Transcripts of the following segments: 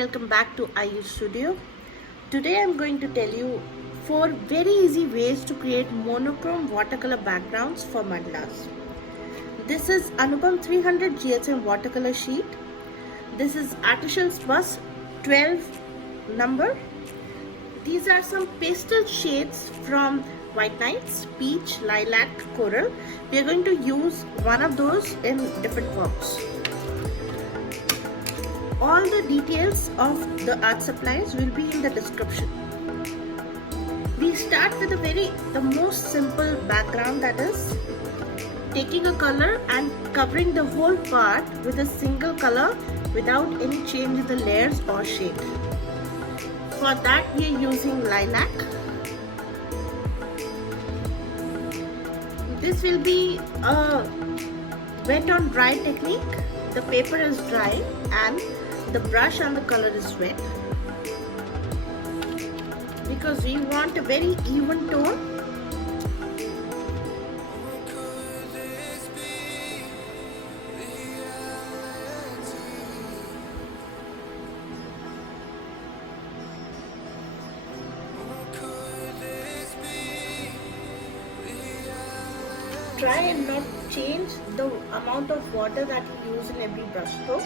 welcome back to IU Studio. Today I'm going to tell you 4 very easy ways to create monochrome watercolor backgrounds for mandalas. This is Anupam 300 GSM watercolor sheet. This is Artyshills bus 12 number. These are some pastel shades from white nights, peach, lilac, coral. We are going to use one of those in different forms. All the details of the art supplies will be in the description. We start with the most simple background, that is taking a color and covering the whole part with a single color without any change in the layers or shade. For that we are using lilac. This will be a wet on dry technique. The paper is dry and the brush and the color is wet, because we want a very even tone. Try and not change the amount of water that you use in every brush stroke,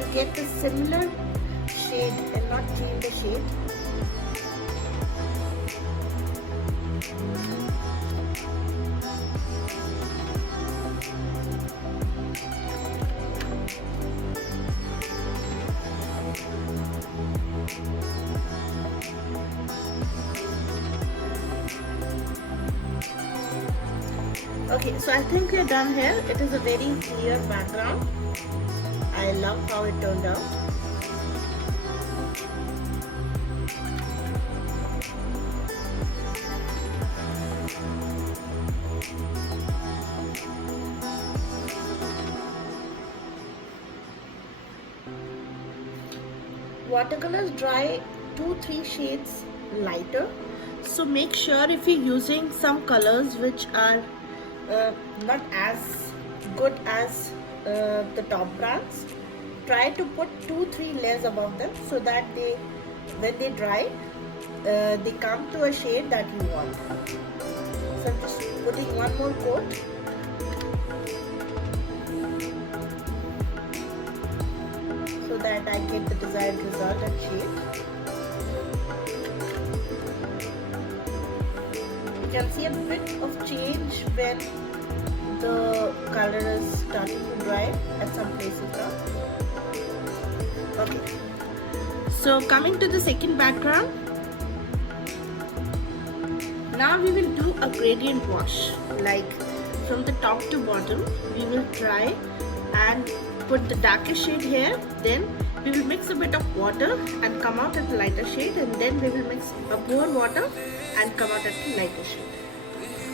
to get the similar shade and not change the shade. Okay, so I think we are done here. It is a very clear background. I love how it turned out. Watercolors dry 2-3 shades lighter, so make sure if you're using some colors which are not as good as the top brands, try to put 2-3 layers above them, so that when they dry, they come to a shade that you want. So I'm just putting one more coat. So that I get the desired result and shade. You can see a bit of change when the color is starting to dry at some places now. Okay, so coming to the second background, now we will do a gradient wash, like from the top to bottom. We will try and put the darkest shade here, then we will mix a bit of water and come out at a lighter shade, and then we will mix more water and come out at a lighter shade.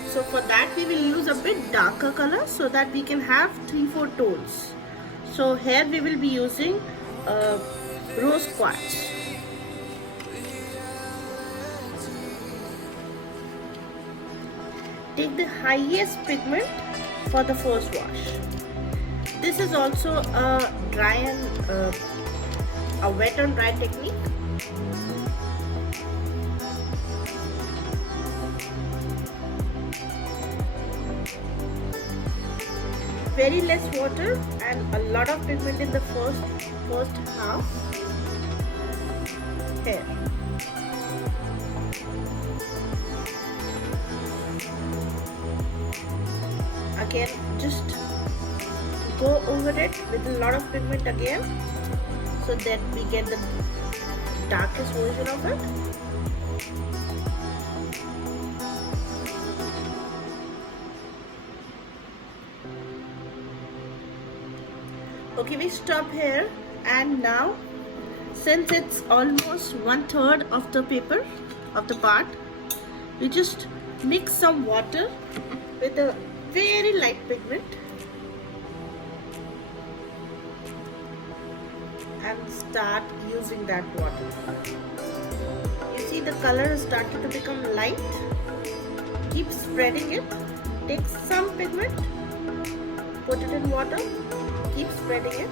So for that we will use a bit darker color, so that we can have 3-4 tones. So here we will be using rose quartz. Take the highest pigment for the first wash. This is also a dry and a wet on dry technique. Very less water and a lot of pigment in the first half here. Again, just go over it with a lot of pigment again, so that we get the darkest version of it. Okay, we stop here, and now since it's almost 1/3 of the paper of the part, we just mix some water with a very light pigment and start using that water. You see the color is starting to become light. Keep spreading it. Take some pigment, put it in water, keep spreading it.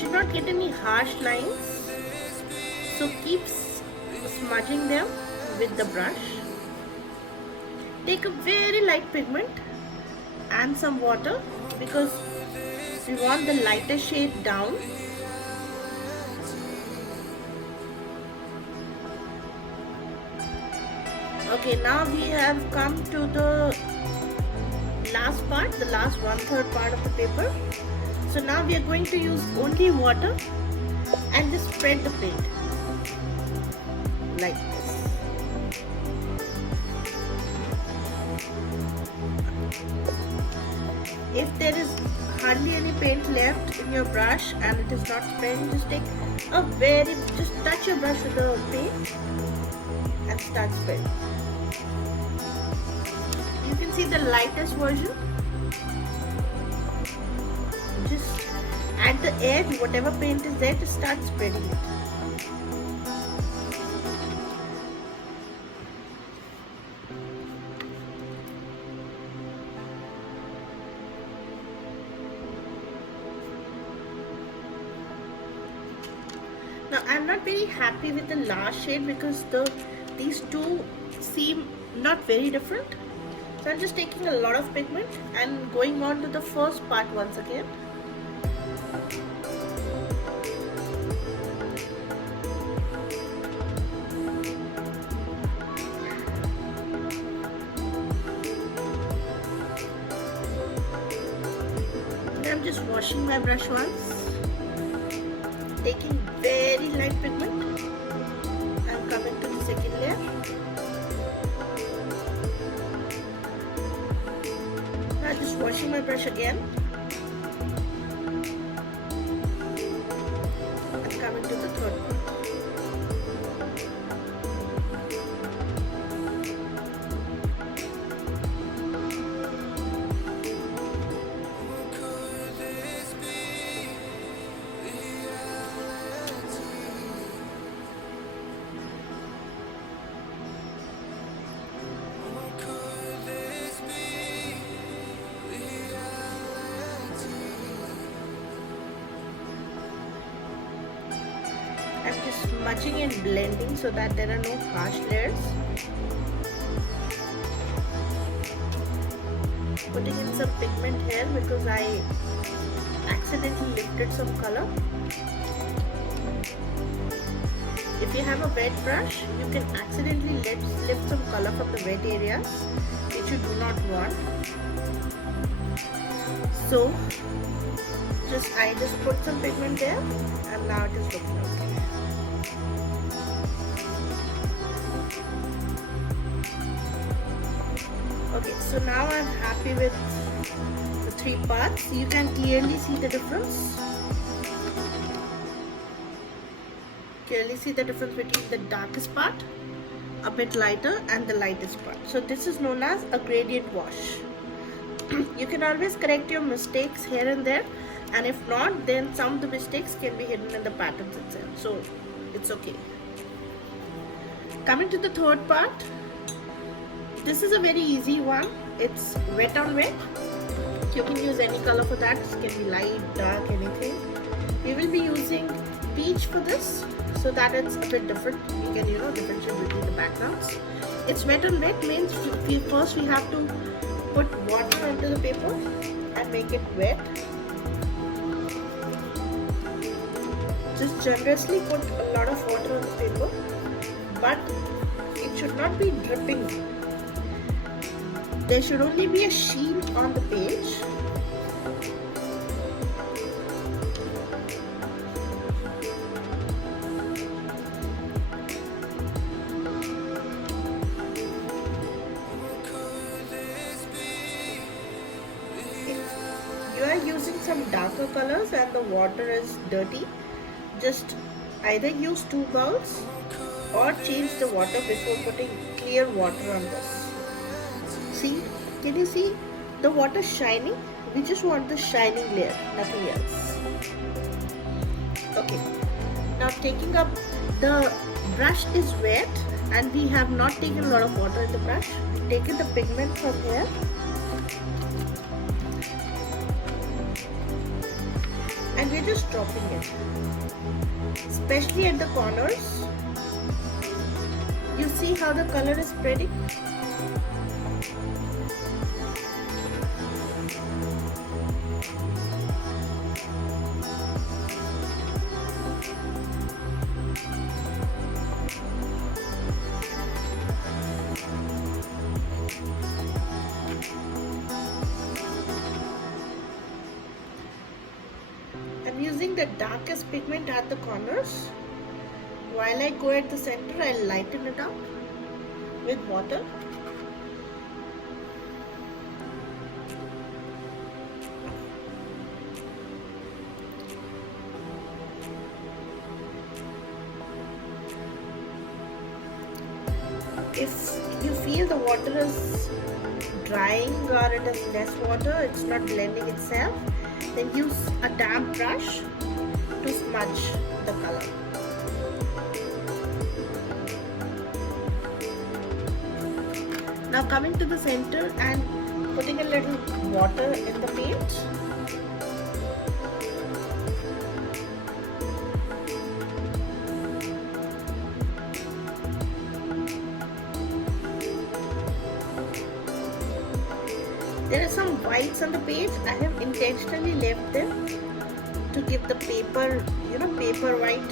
should not get any harsh lines, so keep smudging them with the brush. Take a very light pigment and some water because we want the lighter shade down. Okay, now we have come to the last part, the last 1/3 part of the paper. So now we are going to use only water and just spread the paint like this. If there is hardly any paint left in your brush and it is not spread, just take just touch your brush with the paint and start spreading. You can see the lightest version. Just at the edge, whatever paint is there, just start spreading it. Now I'm not very happy with the last shade because these two seem not very different. So I'm just taking a lot of pigment and going on to the first part once again. And I'm just washing my brush once, taking very light pigment and coming to the second layer. Just washing my brush again and coming to the third part. I'm just smudging and blending so that there are no harsh layers. Putting in some pigment here because I accidentally lifted some color. If you have a wet brush, you can accidentally lift some color from the wet areas which you do not want. So I just put some pigment there and now it is looking okay. Okay, so now I'm happy with the three parts. You can clearly see the difference. Clearly see the difference between the darkest part, a bit lighter, and the lightest part. So this is known as a gradient wash. You can always correct your mistakes here and there, and if not, then some of the mistakes can be hidden in the patterns itself. So it's okay. Coming to the third part, this is a very easy one. It's wet on wet. You can use any color for that. It can be light, dark, anything. We will be using peach for this so that it's a bit different. We can differentiate between the backgrounds. It's wet on wet means first we have to put water onto the paper and make it wet. Just generously put a lot of water on the paper, but it should not be dripping. There should only be a sheen on the page. If you are using some darker colors and the water is dirty, just either use 2 bowls or change the water before putting clear water on this. See, can you see the water shining? We just want the shining layer, nothing else. Okay, now taking up, the brush is wet and we have not taken a lot of water in the brush. We've taken the pigment from here and we're just dropping it, especially at the corners. You see how the color is spreading? I'm using the darkest pigment at the corners. While I go at the center, I'll lighten it up with water. If you feel the water is drying or it is less water, it's not blending itself, then use a damp brush to smudge the color. Now coming to the center and putting a little water in the paint. There are some whites on the page. I have intentionally left them to give the paper, paper white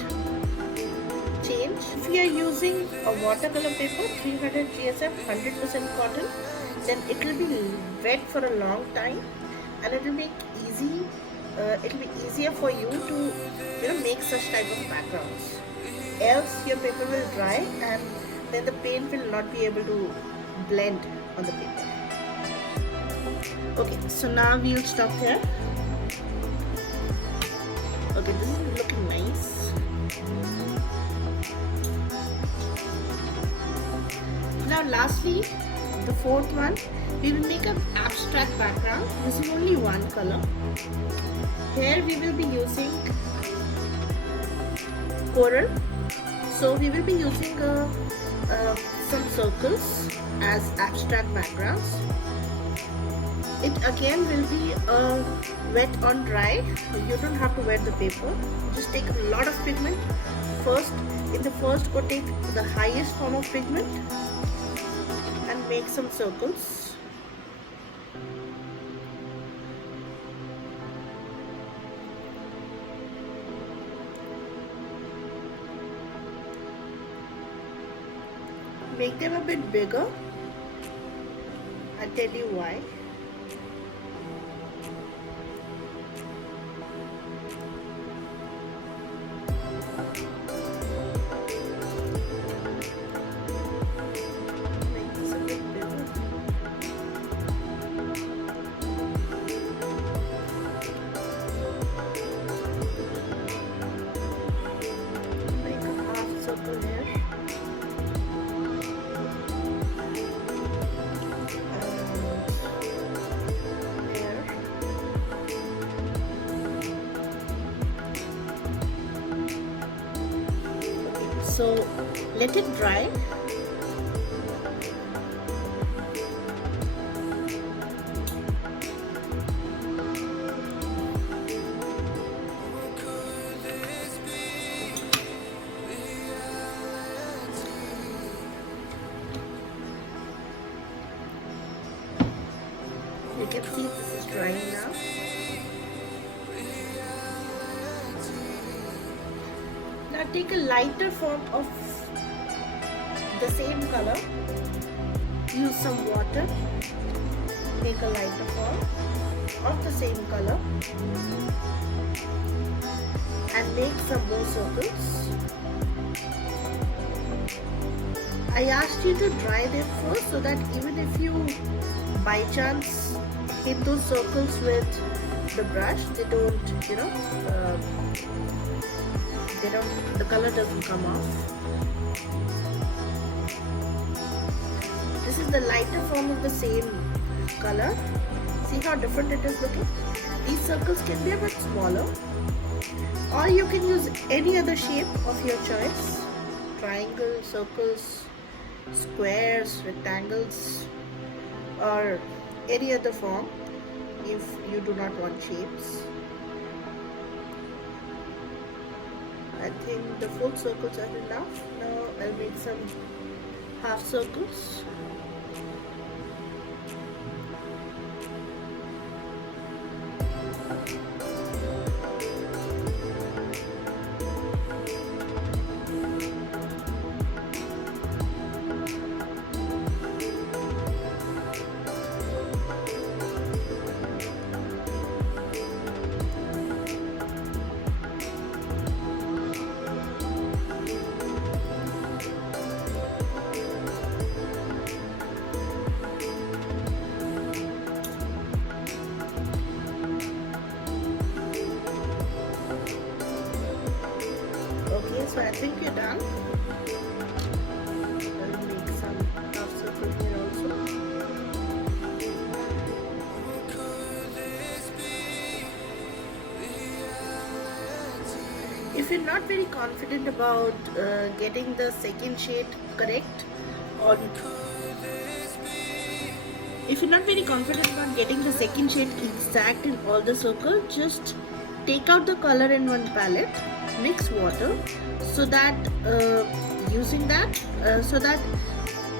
change. If you are using a watercolor paper, 300 GSM, 100% cotton, then it will be wet for a long time, and it will make easy. It will be easier for you to, make such type of backgrounds. Else, your paper will dry, and then the paint will not be able to blend on the paper. Okay, so now we'll stop here. Okay, this is looking nice. Now lastly, the fourth one, we will make an abstract background using only one color. Here we will be using coral. So we will be using some circles as abstract backgrounds. It again will be wet on dry. You don't have to wet the paper. Just take a lot of pigment. In the first go take the highest form of pigment and make some circles. Make them a bit bigger. I'll tell you why. So let it dry. You can see this is drying now. Now take a lighter form of the same color. Use some water. Make a lighter form of the same color and make some more circles. I asked you to dry them first so that even if you by chance hit those circles with the brush, they don't, the color doesn't come off. This is the lighter form of the same color. See how different it is looking? These circles can be a bit smaller, or you can use any other shape of your choice. Triangles, circles, squares, rectangles, or any other form if you do not want shapes. I think the 4 circles are enough. Now I'll make some half circles. Okay, so I think you're done. I'll make some half circle here also. If you're not very confident about getting the second shade correct, or if you're not very confident about getting the second shade exact in all the circles, just take out the color in one palette, mix water, so that using that so that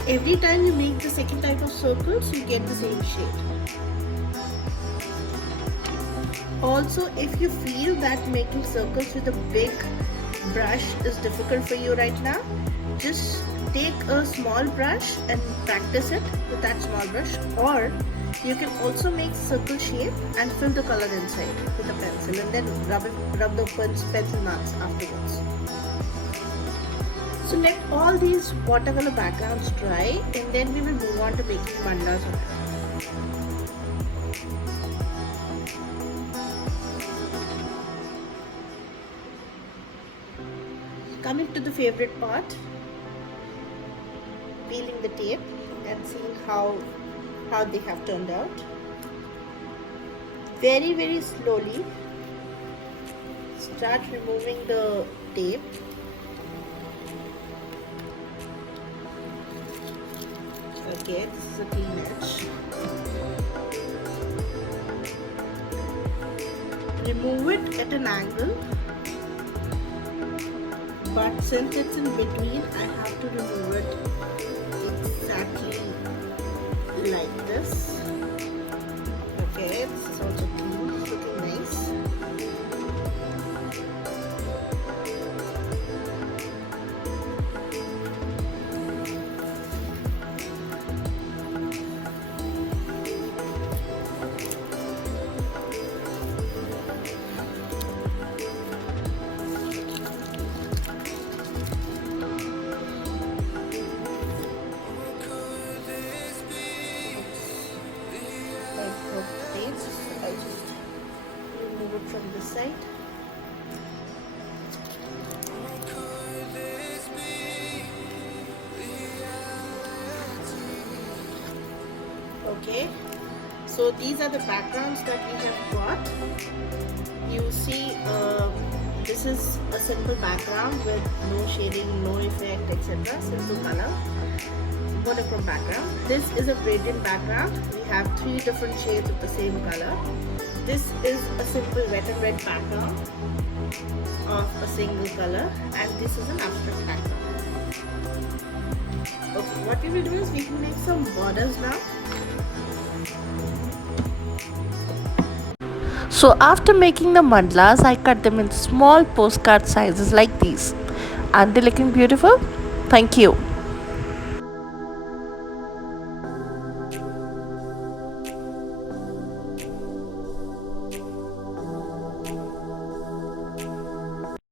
every time you make the second type of circles, you get the same shade. Also, if you feel that making circles with a big brush is difficult for you right now, just take a small brush and practice it with that small brush, or you can also make circle shape and fill the color inside with a pencil and then rub the pencil marks afterwards. So let all these watercolor backgrounds dry, and then we will move on to making mandalas on it. Coming to the favorite part, peeling the tape and seeing how they have turned out. Very slowly start removing the tape. Okay, this is a clean edge. Remove it at an angle, but since it's in between, I have to remove it exactly like this. Okay, this is also clean, it's looking nice. I'll just remove it from this side. Okay, so these are the backgrounds that we have got. You see, this is a simple background with no shading, no effect, etc. Simple color. Monochrome background. This is a gradient background. We have 3 different shades of the same color. This is a simple wet and red background of a single color, and this is an abstract background. Okay, what we will do is we can make some borders now. So after making the mandalas, I cut them in small postcard sizes like these, and they're looking beautiful. Thank you.